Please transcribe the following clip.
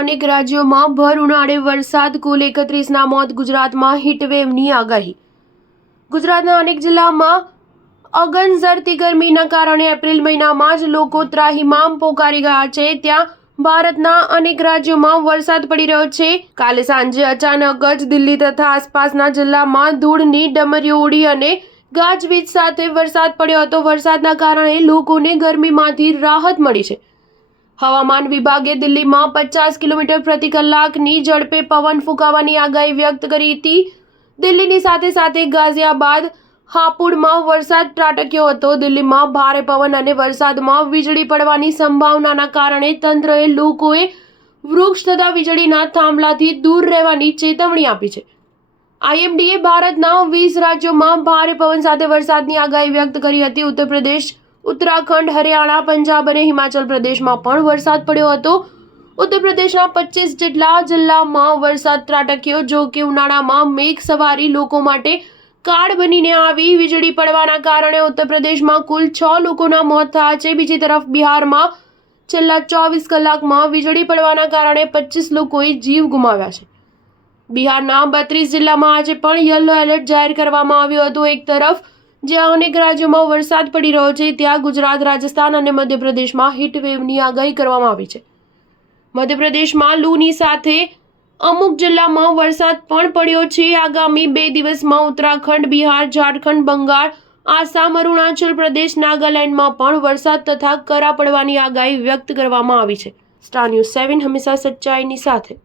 અનેક રાજ્યોમાં ભર ઉનાળે વરસાદ, કુલ 31ના મોત. ગુજરાતમાં હીટવેવની આગાહી. ગુજરાતના અનેક જિલ્લામાં અગનઝરતી ગરમીના કારણે એપ્રિલ મહિનામાં જ લોકો ત્રાહિમામ પોકારી ગયા છે. ત્યાં ભારતના અનેક રાજ્યોમાં વરસાદ પડી રહ્યો છે. કાલે સાંજે અચાનક જ દિલ્હી તથા આસપાસના જિલ્લામાં ધૂળની ડમરીઓ ઉડી અને ગાજવીજ સાથે વરસાદ પડ્યો હતો. વરસાદના કારણે લોકોને ગરમીમાંથી રાહત મળી છે. હવામાન વિભાગે દિલ્હીમાં 50 કિલોમીટર પ્રતિ કલાકની ઝડપે પવન ફૂંકાવાની આગાહી વ્યક્ત કરી હતી. દિલ્હીની સાથે સાથે ગાઝિયાબાદ, હાપુડમાં વરસાદ ત્રાટક્યો હતો. દિલ્હીમાં ભારે પવન અને વરસાદમાં વીજળી પડવાની સંભાવનાના કારણે તંત્રએ લોકોએ વૃક્ષ તથા વીજળીના થાંભલાથી દૂર રહેવાની ચેતવણી આપી છે. આઈએમડીએ ભારતના 20 રાજ્યોમાં ભારે પવન સાથે વરસાદની આગાહી વ્યક્ત કરી હતી. ઉત્તર પ્રદેશ, ઉત્તરાખંડ, હરિયાણા, પંજાબ અને હિમાચલ પ્રદેશમાં પણ વરસાદ પડ્યો હતો. ઉત્તર પ્રદેશના 25 જેટલા જિલ્લામાં વરસાદ ત્રાટક્યો. જો કે ઉનાળામાં મેઘ સવારી લોકો માટે કાળ બનીને આવી. વીજળી પડવાના કારણે ઉત્તર પ્રદેશમાં કુલ 6 લોકોના મોત થયા છે. બીજી તરફ બિહારમાં છેલ્લા 24 કલાકમાં વીજળી પડવાના કારણે 25 લોકોએ જીવ ગુમાવ્યા છે. બિહારના 32 જિલ્લામાં આજે પણ યલો એલર્ટ જાહેર કરવામાં આવ્યું હતું. એક તરફ જ્યાં અનેક રાજ્યોમાં વરસાદ પડી રહ્યો છે, ત્યાં ગુજરાત, રાજસ્થાન અને મધ્યપ્રદેશમાં હીટવેવની આગાહી કરવામાં આવી છે. મધ્યપ્રદેશમાં લૂની સાથે અમુક જિલ્લામાં વરસાદ પણ પડ્યો છે. આગામી 2 દિવસમાં ઉત્તરાખંડ, બિહાર, ઝારખંડ, બંગાળ, આસામ, અરુણાચલ પ્રદેશ, નાગાલેન્ડમાં પણ વરસાદ તથા કરા પડવાની આગાહી વ્યક્ત કરવામાં આવી છે. સ્ટાર ન્યૂઝ 7 હંમેશા સચ્ચાઈની સાથે.